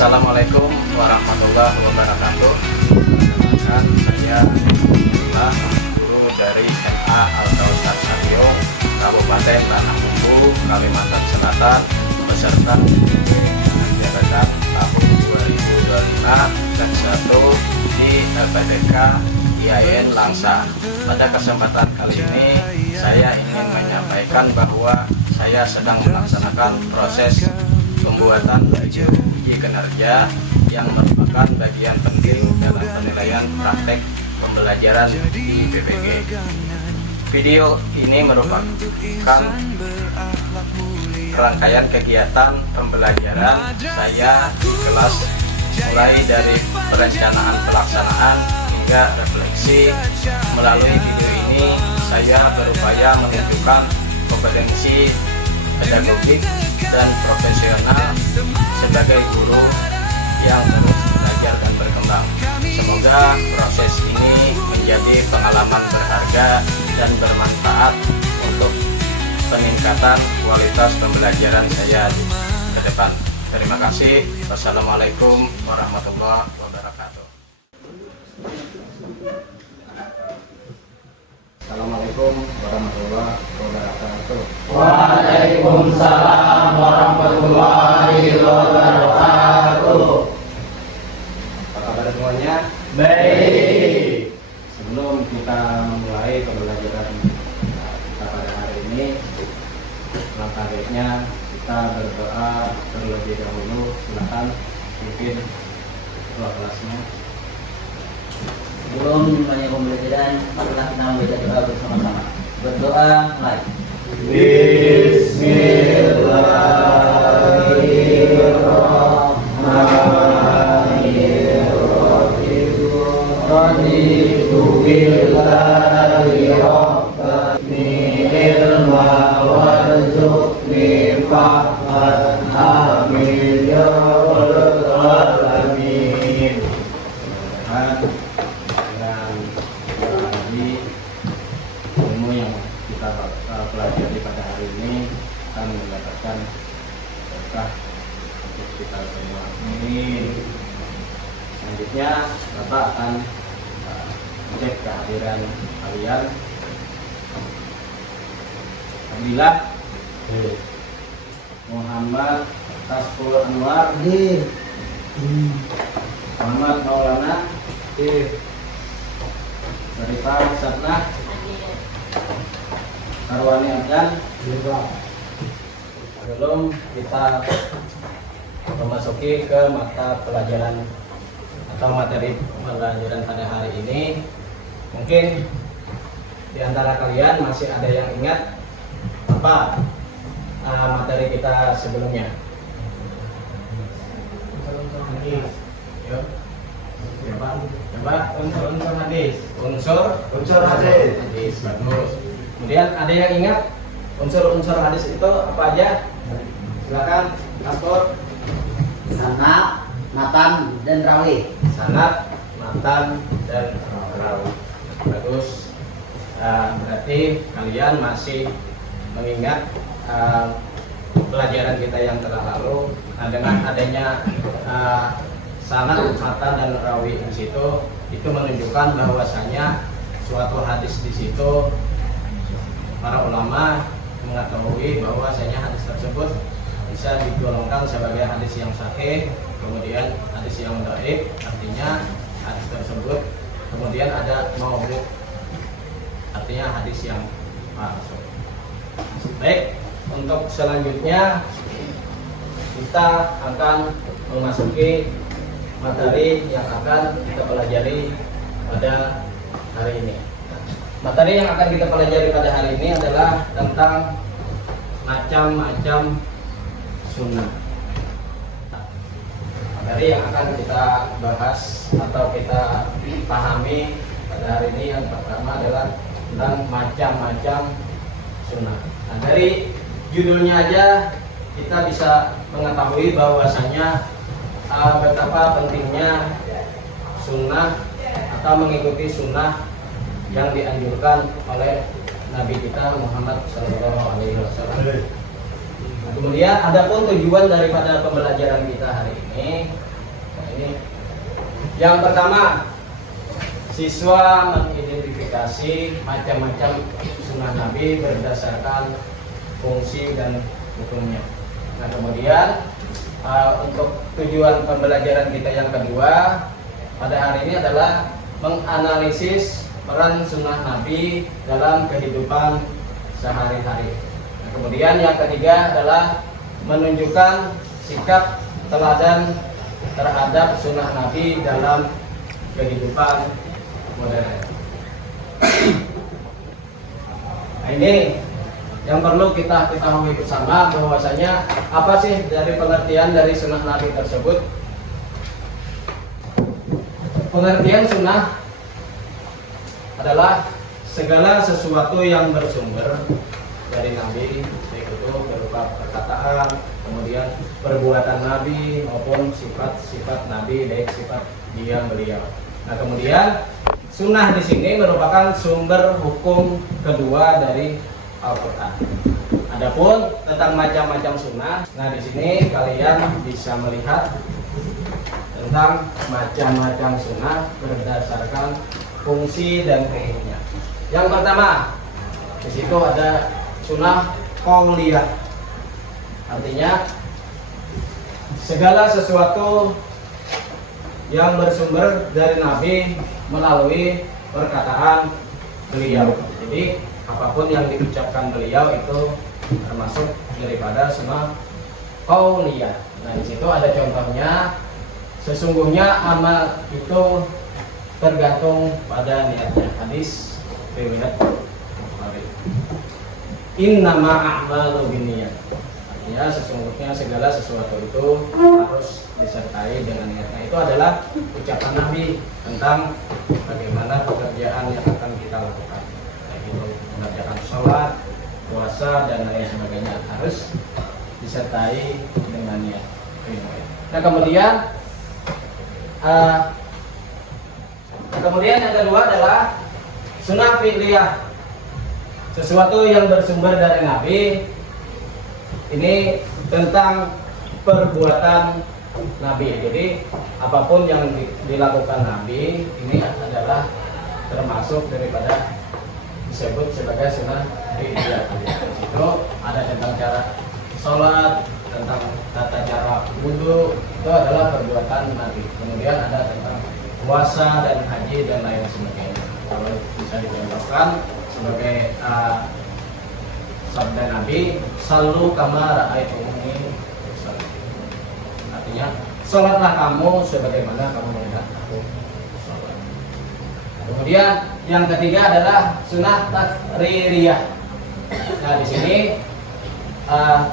Assalamualaikum warahmatullahi wabarakatuh. Perkenalkan, saya adalah guru dari MA Al-Kausar Satrio, Kabupaten Tanah Bumbu, Kalimantan Selatan, beserta jabatan tahun 2025 dan 1 di LPDK IAIN Langsa. Pada kesempatan kali ini saya ingin menyampaikan bahwa saya sedang melaksanakan proses pembuatan baju uji kinerja yang merupakan bagian penting dalam penilaian praktek pembelajaran di BPG. Video ini merupakan rangkaian kegiatan pembelajaran saya di kelas, mulai dari perencanaan pelaksanaan hingga refleksi. Melalui video ini saya berupaya menunjukkan kompetensi pedagogik dan profesional sebagai guru yang terus belajar dan berkembang. Semoga proses ini menjadi pengalaman berharga dan bermanfaat untuk peningkatan kualitas pembelajaran saya ke depan. Terima kasih. Wassalamualaikum warahmatullahi wabarakatuh. Assalamualaikum warahmatullahi wabarakatuh. Waalaikumsalam warahmatullahi wabarakatuh. Apa kabar semuanya? Baik. Sebelum kita memulai pembelajaran kita pada hari ini, langkah baiknya kita berdoa terlebih dahulu. Silakan pimpin ketua kelasnya. Sebelum dimulai pembelajaran, marilah kita membaca doa bersama-sama. Berdoa, mulai. Bismillahirrahmanirrahim. Raditu billahi rabban ilma warzuqni fahman amin ya rabbal alamin. Dengan lagi ilmu yang kita pelajari pada hari ini akan mendapatkan berkah untuk kita semua. Amin. Selanjutnya Bapak akan cek kehadiran kalian. Alhamdulillah. Muhammad Tasful Anwar, Muhammad Maulana, Sarifah Satnah, Sarwani Abdan. Sebelum kita memasuki ke mata pelajaran atau materi pelajaran pada hari ini, mungkin di antara kalian masih ada yang ingat apa materi kita sebelumnya? Coba unsur hadis. Unsur hadis. Bagus. Kemudian ada yang ingat unsur hadis itu apa aja? Silakan, Astor. Sanad, matan, dan rawi. Sanad, matan, dan rawi. Bagus. Berarti kalian masih mengingat pelajaran kita yang telah lalu. Dengan adanya sanad, matan, dan rawi di situ, itu menunjukkan bahwasanya suatu hadis di situ para ulama mengetahui bahwasanya hadis tersebut bisa digolongkan sebagai hadis yang sahih, kemudian hadis yang dhaif, artinya hadis tersebut kemudian ada maudhu', artinya hadis yang palsu. Baik, untuk selanjutnya kita akan memasuki materi yang akan kita pelajari pada hari ini. Materi yang akan kita pelajari pada hari ini adalah tentang macam-macam sunnah. Materi yang akan kita bahas atau kita pahami pada hari ini yang pertama adalah tentang macam-macam sunnah. Nah, dari judulnya aja kita bisa mengetahui bahwasanya betapa pentingnya sunnah atau mengikuti sunnah yang dianjurkan oleh Nabi kita Muhammad SAW. Kemudian adapun tujuan daripada pembelajaran kita hari ini ini. Yang pertama, siswa mengidentifikasi macam-macam sunnah Nabi berdasarkan fungsi dan hukumnya. Nah, kemudian untuk tujuan pembelajaran kita yang kedua pada hari ini adalah menganalisis peran sunnah Nabi dalam kehidupan sehari-hari. Nah, kemudian yang ketiga adalah menunjukkan sikap teladan terhadap sunnah Nabi dalam kehidupan modern. Nah, ini yang perlu kita ketahui bersama bahwasanya apa sih dari pengertian dari sunnah Nabi tersebut. Pengertian sunnah adalah segala sesuatu yang bersumber dari Nabi, baik itu berupa perkataan, kemudian perbuatan Nabi maupun sifat-sifat Nabi, baik sifat diam beliau. Nah, kemudian sunnah di sini merupakan sumber hukum kedua dari Al-Quran. Adapun tentang macam-macam sunnah, nah di sini kalian bisa melihat tentang macam-macam sunnah berdasarkan fungsi dan hukumnya. Yang pertama, di situ ada sunnah qauliyah. Artinya segala sesuatu yang bersumber dari Nabi melalui perkataan beliau. Jadi apapun yang diucapkan beliau itu termasuk daripada sunnah qauliyah. Nah, di situ ada contohnya. Sesungguhnya amal itu tergantung pada niatnya. Hadis riwayat Bukhari. Innama a'malu binniyat. Artinya sesungguhnya segala sesuatu itu harus disertai dengan niatnya. Itu adalah ucapan Nabi tentang bagaimana pekerjaan yang akan kita lakukan. Baik itu mengerjakan sholat, puasa dan lain sebagainya harus disertai dengan niat. Nah, kemudian yang kedua adalah sunnah fi'liyah. Sesuatu yang bersumber dari Nabi ini tentang perbuatan Nabi. Jadi apapun yang dilakukan Nabi ini adalah termasuk daripada disebut sebagai sunnah fi'liyah. Di situ ada tentang cara sholat, tentang tata cara wudhu, itu adalah perbuatan Nabi. Kemudian ada tentang puasa dan haji dan lain sebagainya. Kalau bisa dicontohkan sebagai sabda Nabi, sallu kama ra'aitumuni usalli. Artinya, sholatlah kamu sebagaimana kamu melihat aku sholat. Kemudian yang ketiga adalah sunnah takririyah. Nah, di sini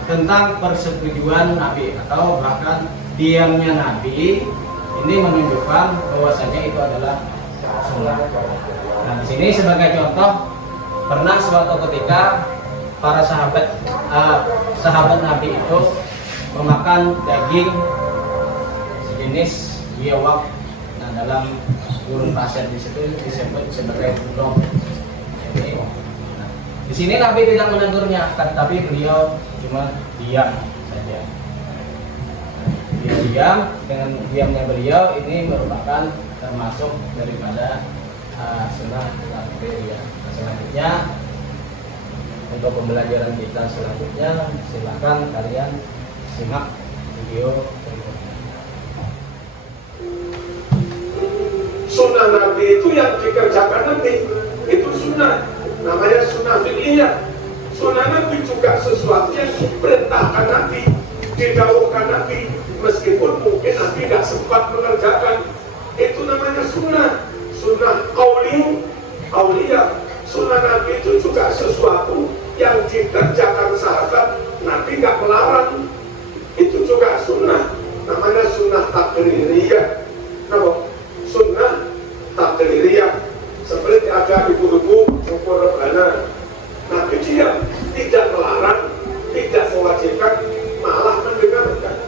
tentang persetujuan Nabi atau bahkan diamnya Nabi ini menunjukkan bahwasanya itu adalah sunnah. Nah, di sini sebagai contoh, pernah suatu ketika para sahabat Nabi itu memakan daging sejenis biawak. Nah, dalam gurun pasir di situ disebut sebagai bulong. Jadi, di sini Nabi tidak menegurnya, tapi beliau cuma diam saja. Dia diam, dengan diamnya beliau ini merupakan termasuk daripada sunnah takririyah. Nah, selanjutnya untuk pembelajaran kita selanjutnya, silakan kalian simak video berikutnya. Sunnah Nabi itu yang dikerjakan Nabi itu sunnah. Namanya sunnah fi'liyah. Sunnah Nabi juga sesuatu yang diperintahkan Nabi, didahulukan Nabi, meskipun mungkin Nabi tidak sempat mengerjakan. Itu namanya sunnah. Sunnah qauliyah. Sunnah Nabi itu juga sesuatu yang dikerjakan sahabat, Nabi nggak melarang. Itu juga sunnah. Namanya sunnah takririyah. Nah, sunnah takririyah. Seperti ada ibu-ibu syukur rebana, Nabi diam, tidak melarang, tidak mewajibkan, malah mendengarkan.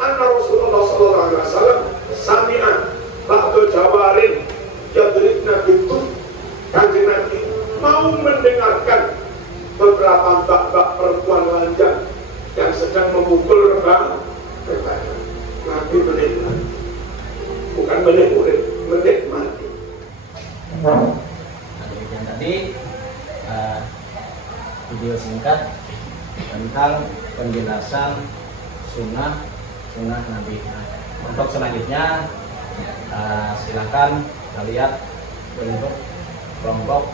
Anna Rasulullah SAW sami'an ba'du jawarin yadribna bintu. Kanjeng Nabi mau mendengarkan beberapa mbak-mbak singkat tentang penjelasan sunnah Nabi. Untuk selanjutnya silakan lihat bentuk kelompok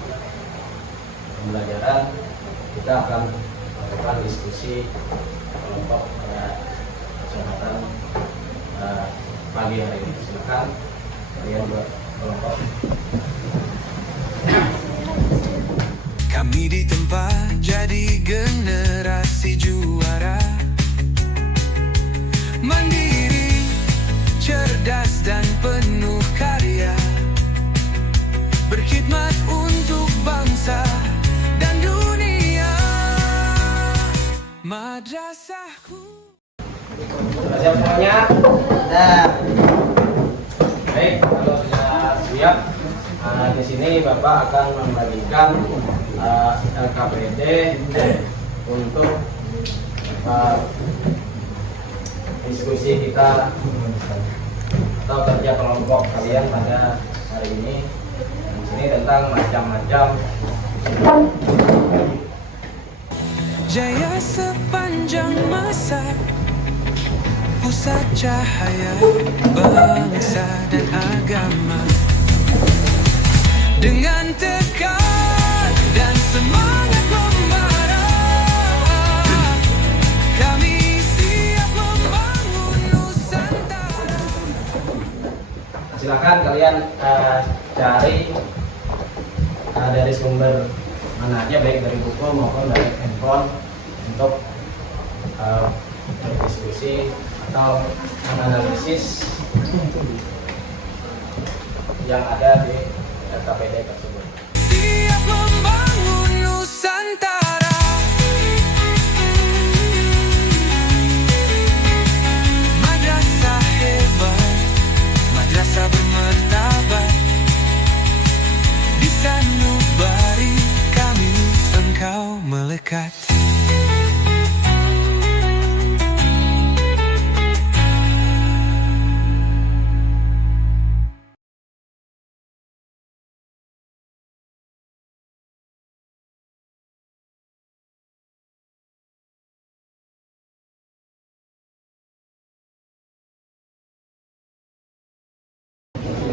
pembelajaran. Kita akan melakukan diskusi kelompok pada kesempatan pagi hari ini. Silakan kalian buat kelompok. Kami ditempa jadi generasi juara, mandiri, cerdas dan penuh karya, berkhidmat untuk bangsa dan dunia. Madrasahku. Sudah siap semuanya? Baik, kalau sudah siap, di sini Bapak akan membagikan LKPD untuk diskusi kita atau kerja kelompok kalian pada hari ini. Di sini tentang macam-macam Jaya sepanjang masa, pusat cahaya bangsa dan agama. Dengan tekad dan semangat membara, kami siap membangun Nusantara. Silakan kalian cari dari sumber mana aja, baik dari buku maupun dari handphone, untuk berdiskusi atau menganalisis yang ada di LKPD tersebut. Siap membangun Nusantara. Madrasah hebat, madrasah bermartabat. Di sanubari kami engkau melekat.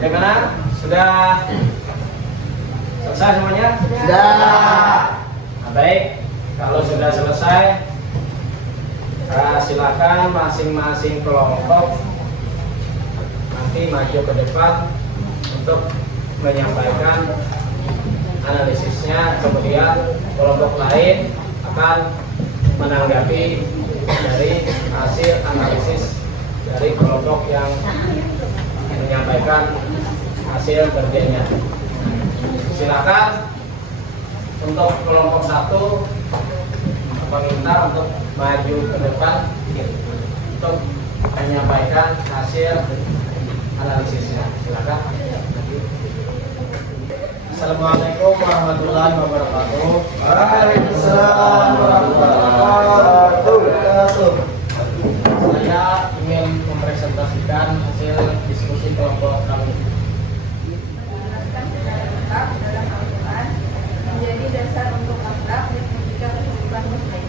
Bagaimana? Sudah selesai semuanya? Sudah. Nah, baik, kalau sudah selesai, silakan masing-masing kelompok nanti maju ke depan untuk menyampaikan analisisnya. Kemudian kelompok lain akan menanggapi dari hasil analisis dari kelompok yang menyampaikan hasil kerjanya. Silakan untuk kelompok 1 meminta untuk maju ke depan untuk menyampaikan hasil analisisnya. Silakan. Assalamualaikum warahmatullahi wabarakatuh. Waalaikumsalam warahmatullahi wabarakatuh. Saya ingin mempresentasikan hasil diskusi kelompok kami. Menjelaskan secara lengkap dalam Al-Quran menjadi dasar untuk akhlak dan etika kehidupan Muslim.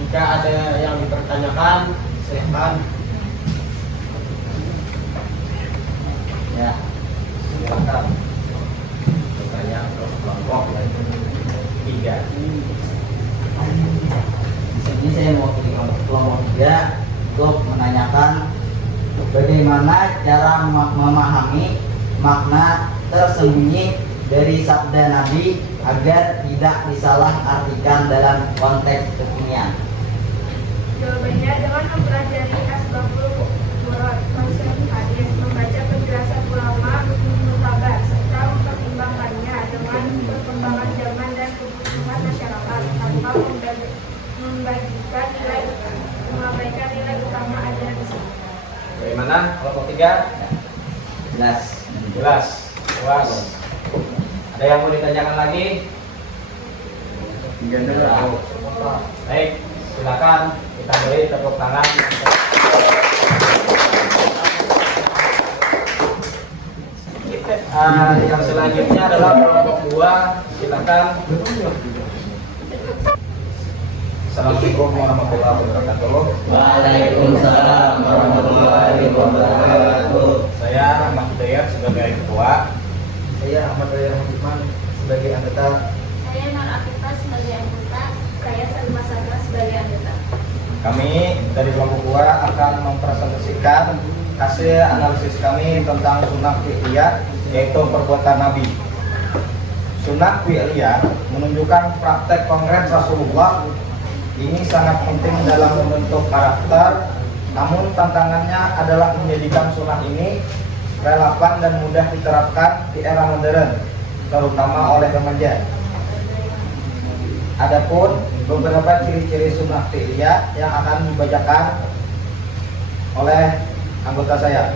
Jika ada yang dipertanyakan, silakan. Ya. Silakan bertanya untuk kelompok yang 3. Di sini saya mewakili kelompok 3 untuk menanyakan bagaimana cara memahami makna tersembunyi dari sabda Nabi agar tidak disalahartikan dalam konteks kekinian. Jawabannya dengan mempelajari asbabul murad, konsep hadis, membaca penjelasan ulama, mutabar, serta mempertimbangkannya dengan perkembangan zaman dan kebutuhan masyarakat tanpa membagikan nilai, mengabaikan nilai utama ajaran Islam. Bagaimana kelompok 3? Jelas. Jelas. Puas. Ada yang mau ditanyakan lagi? Baik, silakan kita beri tepuk tangan. yang selanjutnya adalah kelompok 2. Silakan. Assalamualaikum warahmatullahi wabarakatuh. Waalaikumsalam warahmatullahi wabarakatuh. Saya Ahmad Hidayat sebagai ketua. Saya Ahmad Raya Hikman sebagai anggota. Saya Non Afifah sebagai anggota. Saya Salma Sadra sebagai anggota. Kami dari kelompok 2 akan mempresentasikan hasil analisis kami tentang sunnah fi'liyah, yaitu perbuatan Nabi. Sunnah fi'liyah menunjukkan praktek konkret Rasulullah. Ini sangat penting dalam membentuk karakter, namun tantangannya adalah menjadikan sunnah ini relevan dan mudah diterapkan di era modern, terutama oleh remaja. Adapun beberapa ciri-ciri sunnah fi'liyah yang akan dibacakan oleh anggota saya.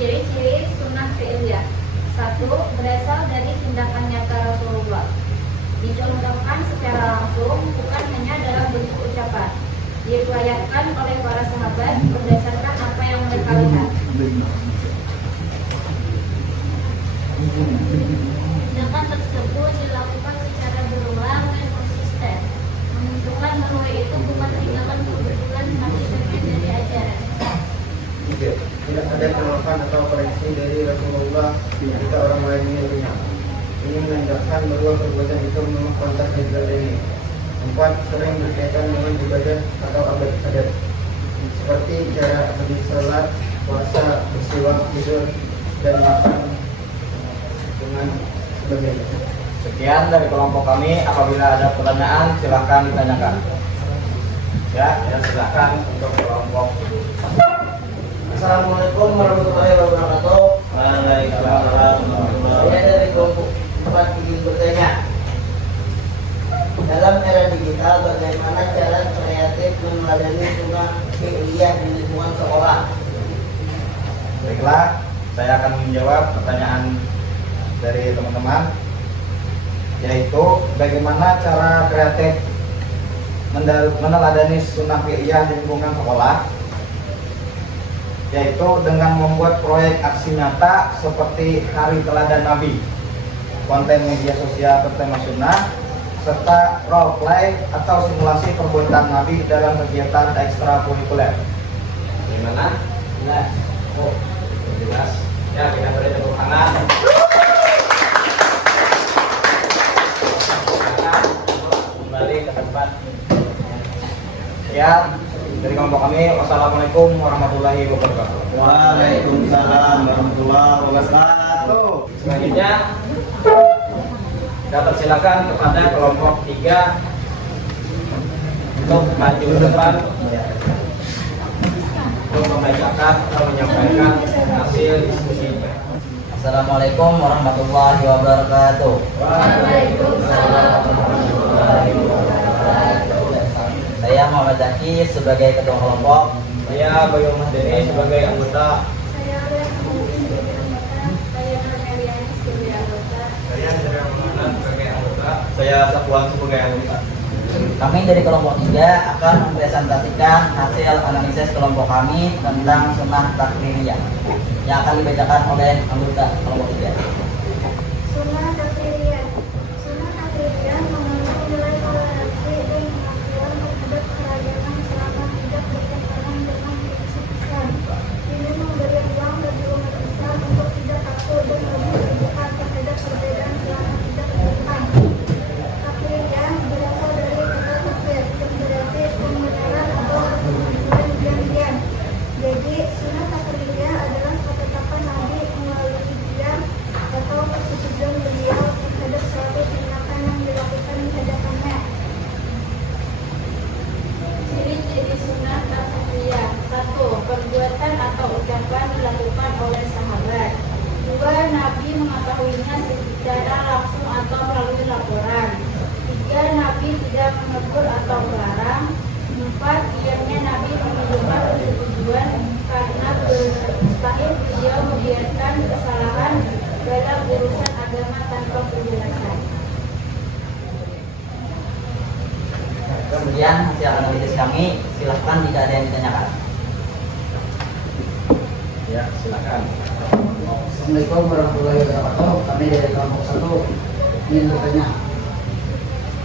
Ciri-ciri sunnah fi'liyah. 1. Berasal dari tindakan nyata Rasulullah. Dicontohkan secara langsung, bukan hanya dalam bentuk ucapan. Diriwayatkan oleh para sahabat berdasarkan apa yang mereka lihat. Tindakan tersebut dilakukan secara berulang dan konsisten, menunjukkan bahwa itu bukan tindakan kebetulan tapi bagian dari ajaran. Tidak ada penolakan atau koreksi dari Rasulullah jika orang lain menirunya. Ini menandakan bahwa perbuatan itu memang pantas diteladani. 4. Sering berkaitan dengan ibadah atau adat, seperti cara sholat, puasa, bersiwak, tidur, dan makan dengan sebagainya. Sekian dari kelompok kami. Apabila ada pertanyaan, silahkan ditanyakan. Ya, silahkan untuk kelompok. Assalamualaikum warahmatullahi wabarakatuh. Waalaikumsalam. Saya dari kelompok 4 ingin bertanya. Dalam era digital, bagaimana cara kreatif meneladani sunnah fi'liyah di lingkungan sekolah? Baiklah, saya akan menjawab pertanyaan dari teman-teman, yaitu bagaimana cara kreatif meneladani sunnah fi'liyah di lingkungan sekolah, yaitu dengan membuat proyek aksi nyata seperti Hari Teladan Nabi, konten media sosial bertema sunnah, serta role play atau simulasi perbuatan Nabi dalam kegiatan ekstrakurikuler. Gimana? Nah, Oh, jelas. Ya, kita beri tepuk tangan. Kembali ke tempat. Ya, dari kelompok kami. Wassalamualaikum warahmatullahi wabarakatuh. Waalaikumsalam warahmatullahi wabarakatuh. Selanjutnya dapat silakan kepada kelompok 3 untuk maju ke depan untuk membacakan atau menyampaikan hasil diskusinya. Assalamualaikum warahmatullahi wabarakatuh. Waalaikumsalam. Saya Muhammad Zaki sebagai ketua kelompok. Saya Bayu Mahdeni sebagai anggota. Saya Ria Mungkin sebagai anggota. Saya Nurmeliani sebagai anggota. Saya Andrea Maulana sebagai anggota. Saya Sapuan sebagai anggota. Kami dari kelompok 3 akan mempresentasikan hasil analisis kelompok kami tentang sunnah takririah yang akan dibacakan oleh anggota kelompok 3. Sunnah takririah. Sunnah takririah mengandung nilai toleransi dan pengakuan terhadap keragaman selama tidak bertentangan dengan prinsip Islam. Ini memberi ruang bagi umat Islam untuk tidak takut dan lebih terbuka terhadap perbedaan selama tidak bertentangan. Takririah berasal dari kata takrir yang berarti pembenaran atau perjanjian. Jadi sunnah takririah adalah ketetapan Nabi melalui diam atau persetujuan beliau terhadap suatu tindakan yang dilakukan di hadapannya. Ciri-ciri sunnah takririah. 1. Perbuatan atau ucapan dilakukan oleh sahabat. 2. Nabi mengetahuinya secara langsung atau melalui laporan. 3. Nabi tidak menegur atau melarang. 4. Diamnya Nabi menunjukkan persetujuan karena mustahil beliau membiarkan kesalahan dalam urusan agama tanpa penjelasan. Kemudian hasil analisis kami, silahkan jika ada yang ditanyakan. Ya, silakan. Assalamualaikum warahmatullahi wabarakatuh. Kami dari kelompok 1 ingin bertanya,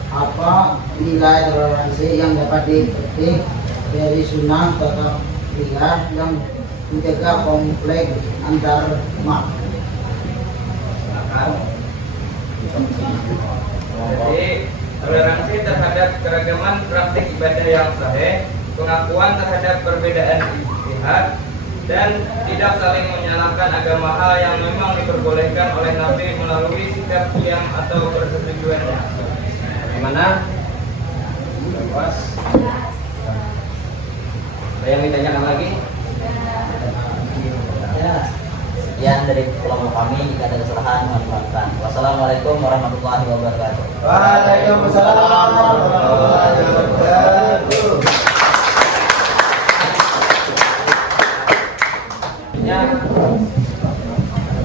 apa nilai toleransi yang dapat dipetik dari sunnah tata kriyah yang menjaga konflik antar umat? Silakan. Jadi, toleransi terhadap keragaman praktik ibadah yang sahih, pengakuan terhadap perbedaan ijtihad, dan tidak saling menyalahkan agama hal yang memang diperbolehkan oleh Nabi melalui sikap diam atau persetujuannya. Bagaimana? Bebas. Ada yang ditanyakan lagi? Ya. Sekian dari kelompok kami. Jika ada kesalahan, mohon dimaafkan. Wassalamualaikum warahmatullahi wabarakatuh. Waalaikumsalam warahmatullahi wabarakatuh.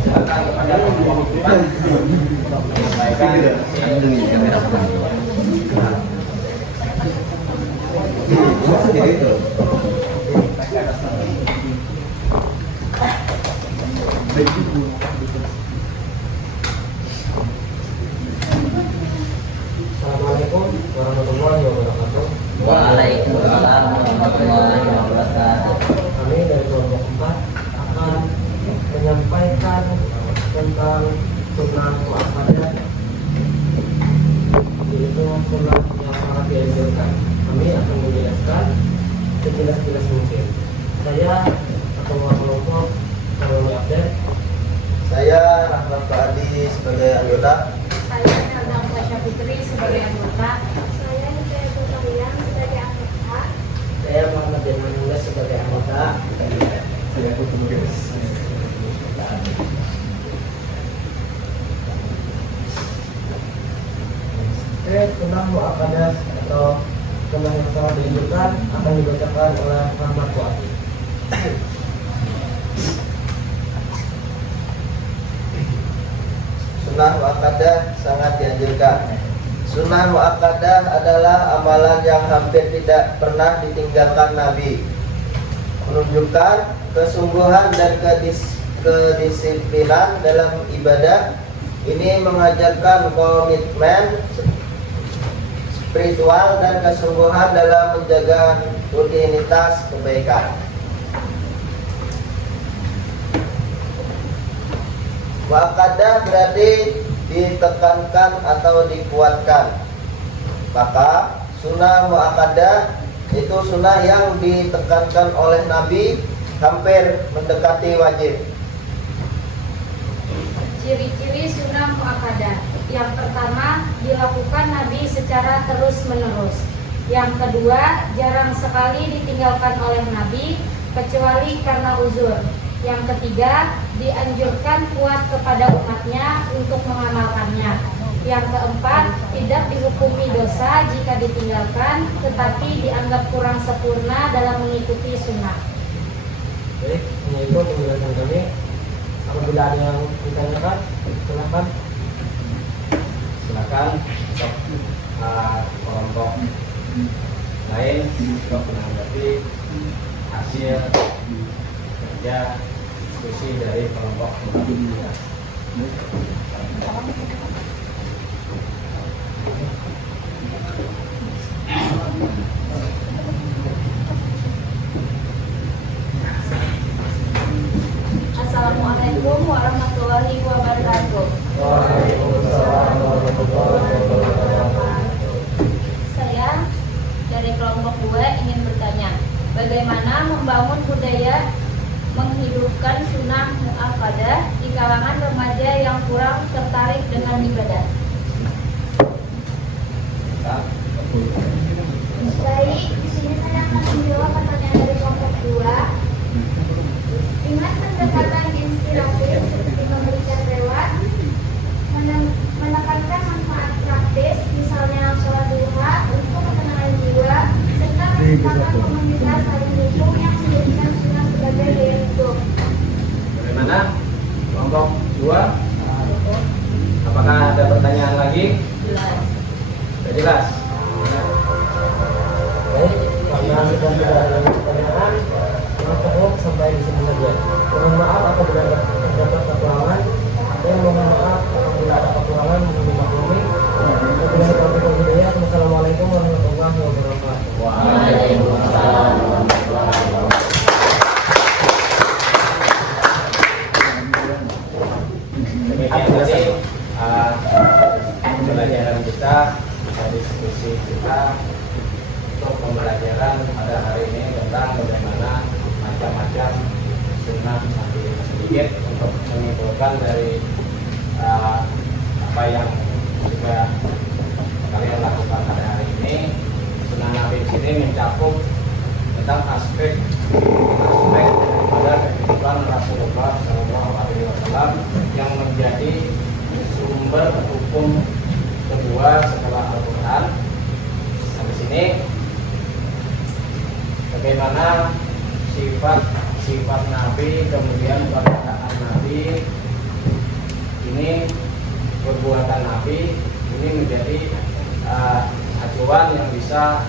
Silakan kepada kelompok 4 menyampaikan. Assalamualaikum warahmatullahi wabarakatuh. Waalaikumsalam warahmatullahi wabarakatuh. Kami dari kelompok 4 akan menyampaikan tentang sunnah muakkadah, yaitu sunnah yang sangat dianjurkan. Kami akan menjelaskan sejelas-jelas mungkin. Saya ketua kelompok Kami Update. Saya Rahmat Adi sebagai anggota. Saya Nanda Fasya Putri sebagai anggota. Saya Hidayah Putarian sebagai anggota. Saya Muhammad Jamanullah sebagai anggota. Sunnah muakkadah atau sunnah yang sangat dianjurkan akan dibacakan oleh Rahmat Fuadi. Sunnah muakkadah sangat dianjurkan. Sunnah muakkadah adalah amalan yang hampir tidak pernah ditinggalkan Nabi. Menunjukkan kesungguhan dan kedisiplinan dalam ibadah. Ini mengajarkan komitmen spiritual dan kesungguhan dalam menjaga rutinitas kebaikan. Muakkadah berarti ditekankan atau dikuatkan. Maka sunnah muakkadah itu sunnah yang ditekankan oleh Nabi, hampir mendekati wajib. Ciri-ciri sunnah muakkadah. Yang pertama, dilakukan Nabi secara terus-menerus. Yang kedua, jarang sekali ditinggalkan oleh Nabi kecuali karena uzur. Yang ketiga, dianjurkan kuat kepada umatnya untuk mengamalkannya. Yang keempat, tidak dihukumi dosa jika ditinggalkan, tetapi dianggap kurang sempurna dalam mengikuti sunnah. Baik, ini itu penjelasan kami. Apabila ada yang ditanyakan, silakan. Silakan untuk kelompok lain untuk menanggapi hasil kerja diskusi dari kelompok 4. Assalamualaikum warahmatullahi wabarakatuh. Saya dari kelompok 2 ingin bertanya, bagaimana membangun budaya menghidupkan sunnah muakkadah di kalangan remaja yang kurang tertarik dengan ibadah? Baik, di sini saya akan menjawab pertanyaan dari kelompok 2. Dengan pendekatan inspiratif seperti memberikan lewat, menekankan manfaat praktis, misalnya sholat duha untuk ketenangan jiwa, serta menciptakan komunitas saling dukung yang menjadikan sunnah sebagai gaya hidup. Bagaimana? Kelompok 2? Apakah ada pertanyaan lagi? Jelas. Sudah jelas? Baik, karena sudah tidak ada lagi pertanyaan, maka cukup sampai di sini saja. Mohon maaf apabila terdapat kekurangan. kita, bisa diskusi kita untuk pembelajaran pada hari ini tentang bagaimana macam-macam sunnah Nabi. Sedikit untuk menyimpulkan dari apa yang sudah kalian lakukan pada hari ini. Sunnah Nabi di sini mencakup tentang aspek daripada kehidupan Rasulullah SAW yang menjadi sumber hukum kedua setelah Al-Quran. Di sini bagaimana sifat Nabi, kemudian perkataan Nabi, ini perbuatan Nabi ini menjadi acuan yang bisa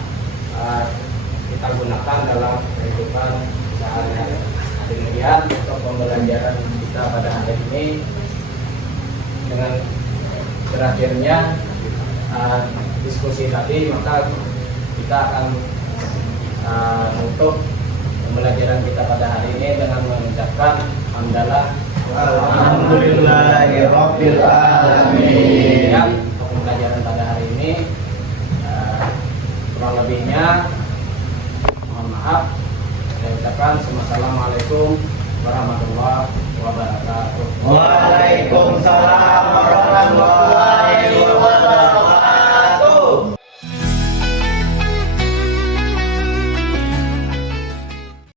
kita gunakan dalam kehidupan sehari-hari. Demikian untuk pembelajaran kita pada hari ini, dengan berakhirnya diskusi tadi, maka kita akan menutup pembelajaran kita pada hari ini dengan mengucapkan hamdalah Alhamdulillahirabbil alamin.